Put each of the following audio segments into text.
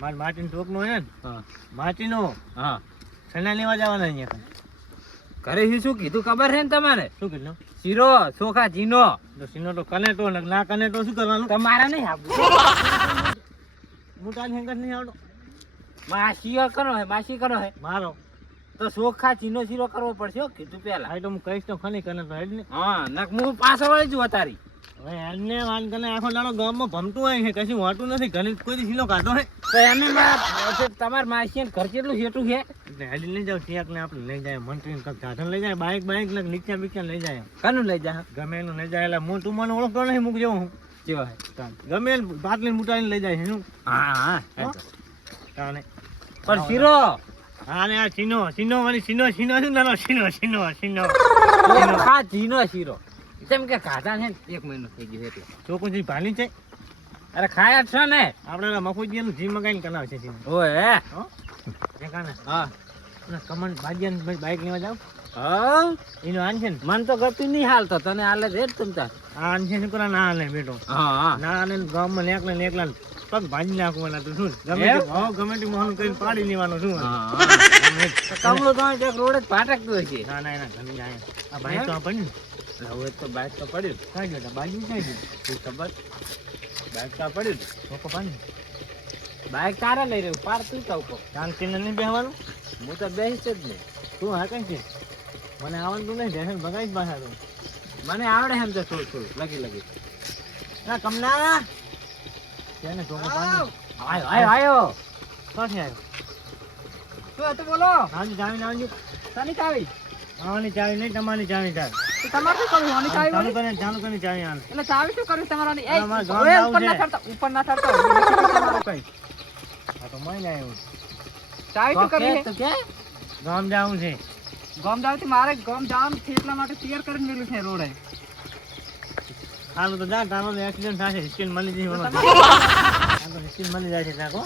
માર માટીનો ટોકનો હે ને હા માટીનો હા સણા લેવા જવાના અહીંયા ઘરે શું કીધું ખબર છે ને તમારે? શું કીધું? શીરો ચોખા ચીનો તો સીનો તો કને તો ના કને તો શું કરવાનું? તમારા નહીં આપવું. મોટા હેંગર નહીં આવડો માસી કરો હે માસી કરો હે મારો તો ચોખા ચીનો શીરો કરવો પડશે હો, કીધું પેલા. આ તો હું કહીશ તો ખની કને તો હેડ ને હા નક હું પાછળ વળી જુ તારી. હવે હેડને વાન કને આખો દાડો ગામમાં ભમતું હોય છે કશું હોતું નથી ઘણી કોઈ સીલો કાઢો હે તો એમે તમાર માસી ઘર કેટલું શેઠું છે? એટલે હેડી લઈ જાવ ટેક ને આપણે લઈ જાય મંત્રી ને સાધન લઈ જાય બાઈક ને નીચે બીચે લઈ જાય કાનું લઈ જા ગમે એનું લઈ જાય એટલે હું તું મને ઓળખતો નહીં મૂક જવું હું કેવા હે? ગમે એને બાટલી મુટાઈને લઈ જાય છે શું હા હા તાને પણ શીરો હા ને આ સીનો વાળી સીનો શું નાનો સીનો ખા ચીનો શીરો તેમ કે ખાધા છે ને 1 મહિનો થઈ ગયો એટલે ચોકુજી ભાલી છે અરે ખાયા છો ને આપણે મફુજી નું જી મગાઈને કરાવે છે સીનો ઓય હો એ કાને હા કમન ભાગ્યાન બાઈક લેવા જાવ હા એનો આન છે ને મન તો ગપી નહીં હાલતો તને હાલે રે તમ તાર આન છે શું કરા ના હાલે બેટો હા ના આને ગામમાં એકલા પગ ભાજી નાખવાના તો શું ગમે તે ભાવ ગમે તે મોહન કરીને પાડી લેવાનો શું કમળો તો એક રોડ જ ભાટકતો છે. ના ના એના ઘણી જાય આ બાઈક તો આપણને હવે તો બાઈક તો પડ્યું કાઈ ગયો બાજુ કાઈ ગયું તું ખબર બાઈક તો પડ્યું ચોકો પાણી બાઈક તારે લઈ રહ્યું પાર તું કહું શાંતિને નહીં બેહવાનું હું તો બેસીશ જ નહીં. તું હા કઈ છે મને આવવાનું નહીં ઢેસણ ભગાઈ જ પાછા તું મને આવડે એમ તો થોડું લગી ના કમલા તેને ચોકો પાણી આયો ક્યાંથી આવ્યો શું હતું બોલો? હાજી ચાવી આવજો તની ચાવી આવવાની ચાવી નહીં તમારી ચાવી ચાવી તો તમારે શું કરવું? આની ચાવી ચાલુ વાળી? કરીને ચાવી આને એટલે ચાવી શું કરવી તમારાની? એ અમારે ગામ ઓય, જાવું ઉપર ના છે. ચડતા તમારું કઈ હા તો મહિને આવ્યો ચાવી શું કરવી છે? ગામ જાવું છે ગામ જાવ મારે ગામ જવાનું છે એટલા માટે તૈયાર કરીને મેલું છે રોડે. હાલ તો જા તારો એક્સિડન્ટ થશે સ્કીન મળી જઈ તમારે સ્કીન મળી જાય છે તાકો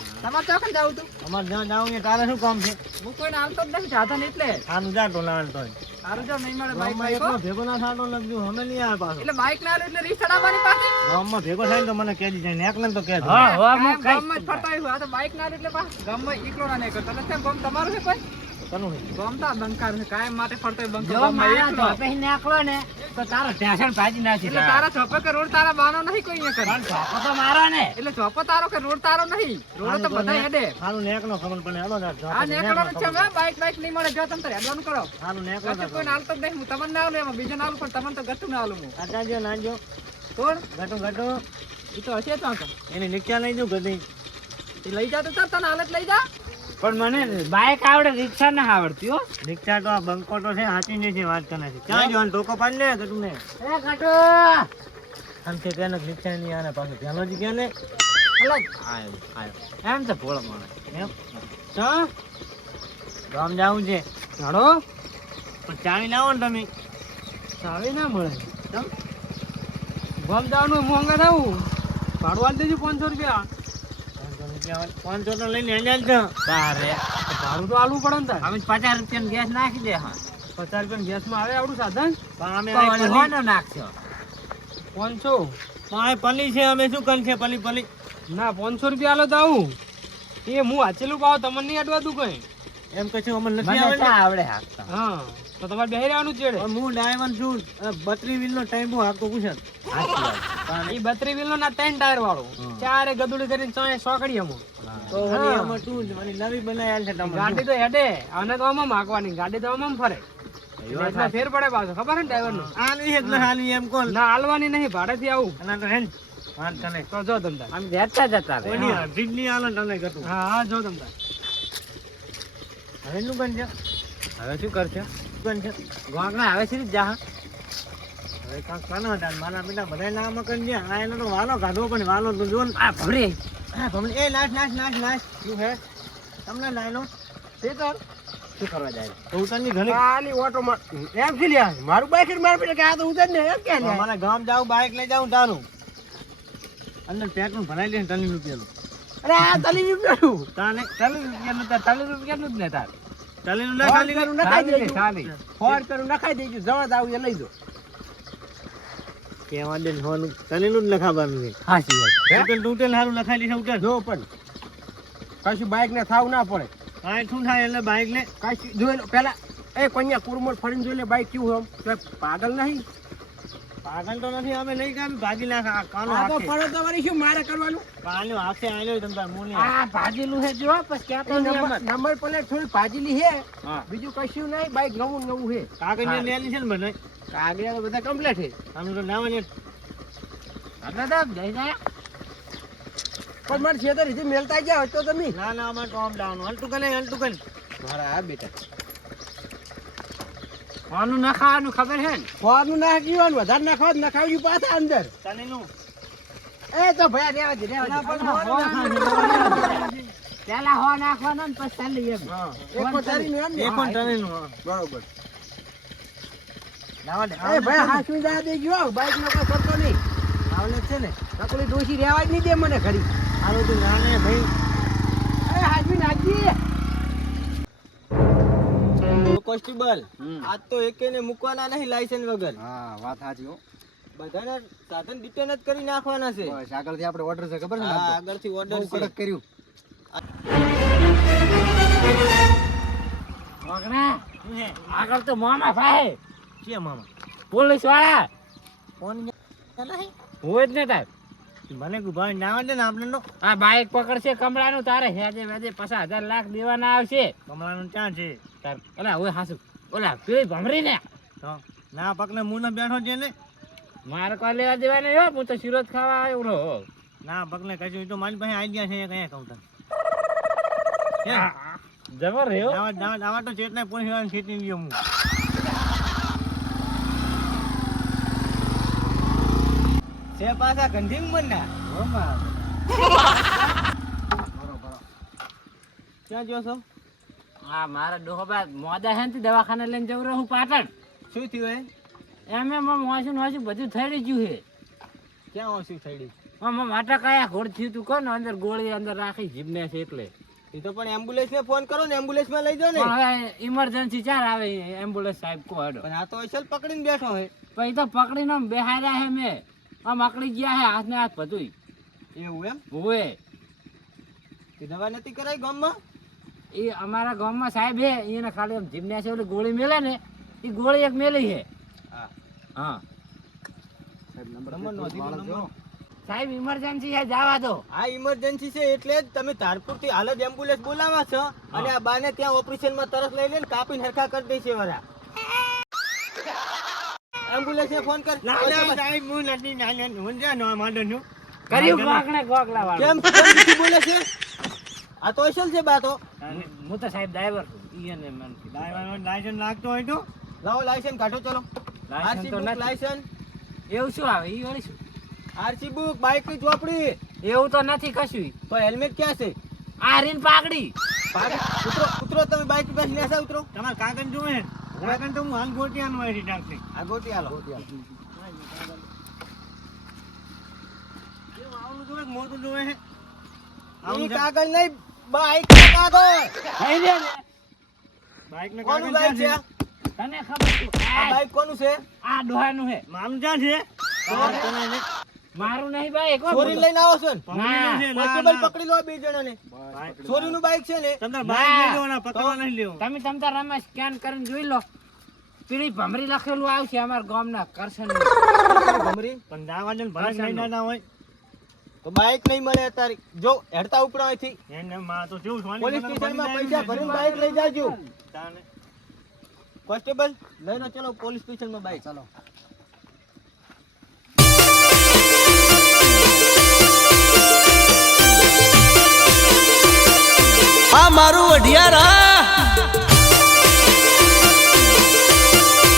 ચોકન જાવું તું? અમારે જ્યાં જાવું છે તારે શું કામ છે હું કોઈને આવતો જ નથી સાધન એટલે હાલું જા તો લાલ તો સારું જો નહીં મળે બાઈક ગામમાં બાઈક એકલો ભેગો ના થાતો લગજો અમે નહીં આવે પાછો એટલે બાઈક ના આવે એટલે રીસ ચડાવવાની પાછી. ગામમાં ભેગો થાય ને તો મને કહેજી જાય ને એકલા ને તો કહેજો ગામમાં જ ફરતા આવ્યું આ તો બાઈક ના આવે એટલે પાછું ગામમાં એકલો ના નહીં કરતો એટલે કેમ ગામ તમારું છે કોઈ કનું છે ગામ તો આ બંકાર છે કાયમ માટે ફરતો હોય બંકાર જો ગામમાં મારા એકલો. ઢોપે નાખો ને તો તારો ટેન્શન ભાજી નાખી એટલે તારા ચોપે કે રોડ તારા બાનો નહીં કોઈ કરે ઢોપો તો મારો ને એટલે ચોપો તારો કે રોડ તારો નહીં રોડ તો બધા હેડે. હાલું નેકનો ખબર પણ હેડો જા આ નેકળવાનું છે હવે બાઈક બાઈક નહીં મળે જો તમે તારે હેડવાનું કરો હાલું નેકનો કશું કોઈ નાલતો જ નહીં હું તમને ના આલું એમાં બીજો ના આલું પણ તમને તો ગતું ના આલું હું આટાજો નાજો કોણ ગટો એ તો હશે તો એની નિક્ષા લઈ દઉં ગધી એ લઈ જા તો ચાલ તને હાલત લઈ જા. પણ મને બાઈક આવડે રિક્ષા ના આવડતી હો. નિક્ષા તો આ બંકો તો છે હાચી નહીં છે વાત કરે છે ક્યાં જો ટોકો પાડ લે ગટું ને એ ઘટો આમ કે કેને નિક્ષા નહીં આને પાછું ધ્યાનજી કે ને એમ તો ભોળો માણસ એમ હા ગામ જાવું છે જાણો પણ ચાવી લાવો ને તમે ચાવી ના મળે કેમ ગામ જવાનું મોંઘા થવું ભાડું આલી દેજો 500 રૂપિયા 500 તો લઈને હેલ્યા જ તારે ભાડું તો આલવું પડે ને તારે અમે 50 રૂપિયા ગેસ નાખી દે હા 50 રૂપિયા ગેસમાં આવે આવડું સાધન પણ અમે તો હોનો નાખશો 500 પાય પલી છે અમે શું કરી છે પલી ના 500 રૂપિયા આલો તો આવું એ હું વાંચેલું પાવ તમને નહીં અડવા દઉં કઈ એમ કશું અમને નથી મને આવડે ચા આવડે હાકતા હા તો તમારે બેહી રહેવાનું જ છે હું ડાયવન છું 32 વ્હીલ નો ટાઈમ બહુ હાકતો પૂછે સાચી વાત. એ 32 વ્હીલ નો ના 3 ટાયર વાળો ચારે ગદુડી કરીને ચોય સોકડી અમો તો વળી આમાં તું જ વળી નવી બનાવેલ છે તમારે ગાડી તો હેડે આને તો આમાં માગવાની ગાડી તો આમાં ફરે એટલે ફેર પડે પાછો ખબર ને ડ્રાઈવર નો આલવી છે એટલે હાલવી એમ કોણ ના હાલવાની નહીં ભાડેથી આવું અને તો હેન વાત તને તો જો તમતા આમ રહેતા જતા રહે કોઈની હજી જ નહીં આલે તને કતું હા હા જો તમતા હવે નું કન છે હવે શું કરશે કન છે ગોંગણા આવે છે જા હવે કાંક કાનો હતા મારા બેટા બધા નામ કન છે આ એનો તો વાલો કાઢવો પણ વાલો તો જો ને આ ભરે હા ભમણે એ નાશ શું હે તમને લાઈનો તે કર શું કરવા જાય તો ઉતરની ઘણી ખાલી ઓટો માં એમ છે લ્યા મારું બાઈક મારા પેલા કે આ તો ઉતર ને એમ કે લ્યા અમારે ગામ જાવું બાઈક લઈ જાવું તારું અંદર પેટ્રોલ ભરાઈ લે 30 રૂપિયાનું અરે આ તલી રૂપિયાનું તાને 30 રૂપિયાનું તો 30 રૂપિયાનું જ ને તાર 30 નું ના ખાલી કરું નખાઈ દેજો ખાલી ફોન કરું નખાઈ દેજો જવા દાવ એ લઈ જો કેવા દે હોનું 30 નું જ લખાવાનું છે હાચી વાત ઉતલ હારું લખાઈ લે ઉતલ જો પણ કશું બાઈક ને થાવ ના પડે. કાંઈ શું થાય એટલે બાઈક લે કશું જોઈ લો પેલા એ કોન્યા કુરમોર ફરીને જોઈ લે બાઈક કેવું આમ તો પાગલ નહીં. પાગલ તો નથી અમે લઈ ગયા ભાગી નાખ આ કાનો આ તો હાથે ફરો તો વળી શું મારે કરવાનું. કાનો હાથે આલ્યો તમ તાર મોને આ ભાજેલું છે જો પછી ક્યાં તો નહીં એમ જ. નંબર પ્લેટ થોડી ભાજેલી છે, હા બીજું કશું નહીં. બાઈક નવું નવું છે. કાગળ ને લેલી છે ને બધા કાગળિયા તો બધા કમ્પ્લીટ છે. આમ તો નામ ને એટલે તો જઈ જાય. પણ મારે છેતર હજી મેલતા ગયા હોય તો તમે ના ના અમાર ટોમ ડાઉન હલતું કરે મારા આ બેટા ખાવાનું ના ખાવાનું ખબર છે ને. ખોવાનું નાખ્યું વધારે નાખવા નખાવ્યું પાછા અંદર. તને નું એ તો ભયા રેવા દે રેવા દે. પેલા હો નાખવાનો ને પછી ચાલી એમ. એક કોઠારીનું એમ ને? એક પણ તને નું બરોબર. નાવા દે એ ભાઈ હાસવી જા દેજો બાઈક નો કોઈ કરતો નહીં. આવલે છે ને નકલી ડોશી રેવા જ નહીં દે મને ઘડી. આલો તું નાને ભાઈ એ હાસવી નાખજી. કોન્સ્ટેબલ આજ તો એકેને મૂકવાના નહીં લાયસન્સ વગર. હા વાત સાચી હો. બધાના સાધન ડિટેન જ કરી નાખવાના છે. બસ આગળથી આપણે ઓર્ડર છે ખબર છે ને? હા, આપણે આગળથી ઓર્ડર બહુ છે. કડક કર્યું. વગડા, આગળ તો મામા ભાઈ કે મામા પોલીસ વાળા ફોન નહીં હોય જ ને તાર. મને ભાઈ નાવા દે ને આપણે નો આ બાઈક પકડશે કમળાનું તારે હેજે વેજે 50,000 લાખ દેવાના આવશે કમળાનું ક્યાં છે તાર. ઓલા ઓય હાસુ ઓલા પેલી ભમરી ને તો ના પકને મુને બેઠો છે ને મારે કોઈ લેવા દેવા નહીં હો. હું તો શિરોજ ખાવા આવ્યો રહો. ના પકને કશું ઈ તો મારી પાસે આઈડિયા છે કયા કહું તને જબર રહ્યો. આવા તો ચેતના પોલીસ વાળાને ખેતી ગયો હું છે પાછા ગંધીંગ મનના ક્યાં જો છો હા મારા ડોહબા મોદા હે ને તે દવાખાને લઈને જવું રહું પાટણ. શું થયું એમ મોસું બધું થઈ ગયું છે. ક્યાં ઓછી થઈ માટા કયા ઘોડ થયું તું કહો ને અંદર ગોળી અંદર રાખી જીભને છે એટલે. એ તો પણ એમ્બ્યુલન્સ ને ફોન કરો ને એમ્બ્યુલન્સ માં લઈ જાઓ ને પણ હવે ઇમરજન્સી ચાર આવે એમ્બ્યુલન્સ સાહેબ કો હેડો. પણ આ તો અસલ પકડીને બેઠો હે પછી તો પકડીને બેહાર્યા હે મેં આમ અકડી ગયા હે હાથ ને હાથ બધું એવું એમ હોય. તે દવા નથી કરાઈ ગામમાં એ અમારા ગામમાં સાહેબ હે એને ખાલી આમ જીભને છે ઓલી ગોળી મેલે ને એ ગોળી એક મેલી છે. હા હા નંબર નોંધી દો નંબર સાહેબ ઇમરજન્સી છે જવા દો. આ ઇમરજન્સી છે એટલે જ તમે ધારપુર થી હાલ જ એમ્બ્યુલન્સ બોલાવા છો અને આ બાને ત્યાં ઓપરેશન માં તરત લઈ લઈને કાપીને હરખા કરી દે છે વરા એમ્બ્યુલન્સ ને ફોન કર સાહેબ હું નથી ના નો માંડો નું કર્યું કોકને કોક લાવવાનું. કેમ કેમ બોલે છે આ તો અસલ છે બા તો હું તો સાહેબ ડ્રાઈવર છું. ઈને મન ડ્રાઈવર લાયસન્સ લાગતો હોય તો લાવો લાયસન્સ કાઢો ચલો લાયસન્સ આરસી તો બુક નથી. લાયસન્સ એવું શું આવે ઈ વળી શું? આરસી બુક બાઇક ની ચોપડી એવું તો નથી કશું. તો હેલ્મેટ ક્યાં છે આ રીન પાઘડી ઉતરો ઉતરો તમે બાઇક પર બેસી ઉતરો તમારે કાગળ જોવે કાગળ તો હું હાલ ગોટિયાનો હોય ડાકથી આ ગોટિયાલો કેવું આવલું જોવે મોટું જોવે છે ઈ કાગળ નહીં બાઇક નો કાગળ થઈ લે ને. બાઇક નો કોનું કાગળ બાઈક ક્યાં છે તને ખબર છે? આ બાઇક કોનું છે આ ડોહાનું છે. મારું ક્યાં છે મારું નહીં ભાઈ કોણ ચોરી લઈને આવો છો ને ના. કોન્સ્ટેબલ પકડી લો બે જણાને ચોરીનું બાઇક છે ને તમારે બાઇક બાઈક લઈ લઈ લેવાના પકડવા નહીં લેવો તમે તમતા રમે સ્કેન કરીને જોઈ લો. પેલી ભમરી લખેલું આવશે અમારા ગામના કરશન. ભમરી પણ દાવા જન ભરાક નહીં ના હોય તો બાઇક નહીં મળે અત્યારે જો હેડતા ઉપડા અહીંથી એને માં તો જેવું પોલીસ સ્ટેશનમાં પૈસા ભરીને બાઇક લઈ જાજો કોન્સ્ટેબલ લઈને ચલો પોલીસ સ્ટેશનમાં બાઇક ચાલો આ મારું અઢિયારા